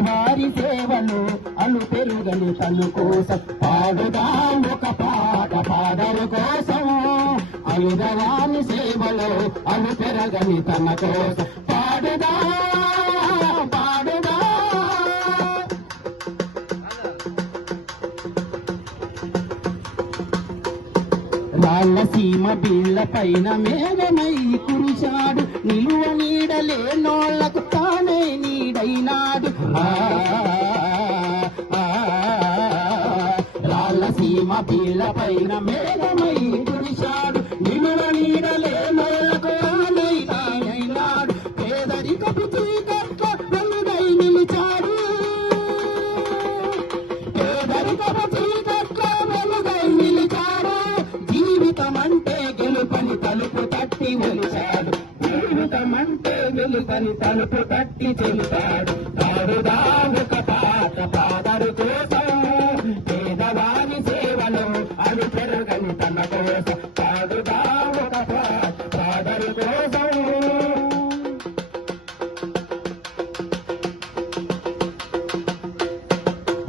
పేదవారి సేవలు అలు పెరుగని తను కోసం పాడుదాం ఒక పాట పాడరు కోసం అలుదవాని సేవలు అలు పెరగని తన కోసం పాడుదా పాడుదా రాళ్ళసీమ బీళ్ల పైన మేఘమై కురిశాడు నిలువ నీడలేనోళ్లకు తానే నీడైనాడు రాళ్ళసీమ బీళ్ల పైన మేఘమై కురిశాడు నిలువ నీడలేనోళ్లకు తానే నీడైనాడు పేదరికపు చీకట్లో వెలుగై నిలిచాడు పేదరికపు చీకట్లో వెలుగై నిలిచాడు జీవితమంటే గెలుపని తలుపు తట్టి వెలిచాడు జీవితమంటే గెలుపని తలుపు తట్టి చెలిచాడు పాడుదా ఒక పాట పాదరు కోసం పేదవాని సేవలు అలు పెరగని తన కోసం పాడుదా ఒక పాట పాదరు కోసం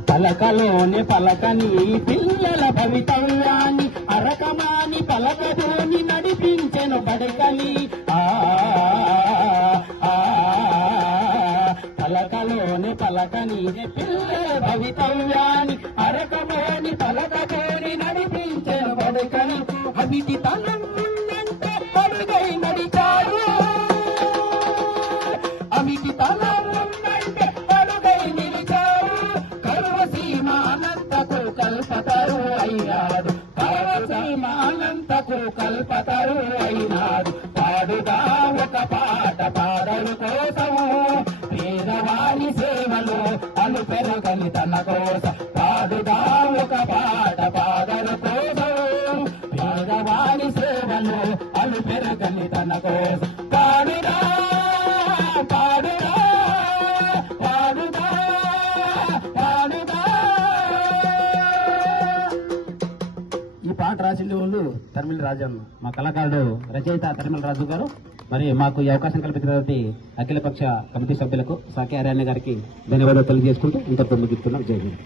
పలకలోని పలకని పిల్లల భవితవ్యాన్ని అరకమాని పలకలోని నడిపించెను బడకని పలకలోని పలకని పిల్లల భవితవ్యాన్ని అరకమాని పలకలోని నడిపించెను బడకని అవిటి తనం ఉన్నంటే పడుగై నడిచాడు అవిటి తనం ఉన్నంటే పడుగై నిలిచాడు కరువసీమానంతకు కల్పతరు అయ్యాడు కరువసీమానంతకు కల్పతరు అయినాడు పాడుదా ఒక పాట పాడరు కోసం పేదవాని సేవలు అలు పెరగని తన కోసం పాడుదా ఒక పాట పాడరు కోసం పేదవాని సేవలు అలు పెరగని తన కోసం పాడుదా పాడుదా పాడుదా పాడుదా. ఈ పాట రాసింది వాళ్ళు తరిమిల రాజన్న, మా కళాకారుడు రచయిత తరిమిల రాజు గారు. మరి మాకు ఈ అవకాశం కల్పించినటువంటి అఖిలపక్ష కమిటీ సభ్యులకు సాకే ఆర్యాన్య గారికి ధన్యవాదాలు తెలియజేసుకుంటూ ఇంతకు ముగిస్తున్నాం. జై హింద్.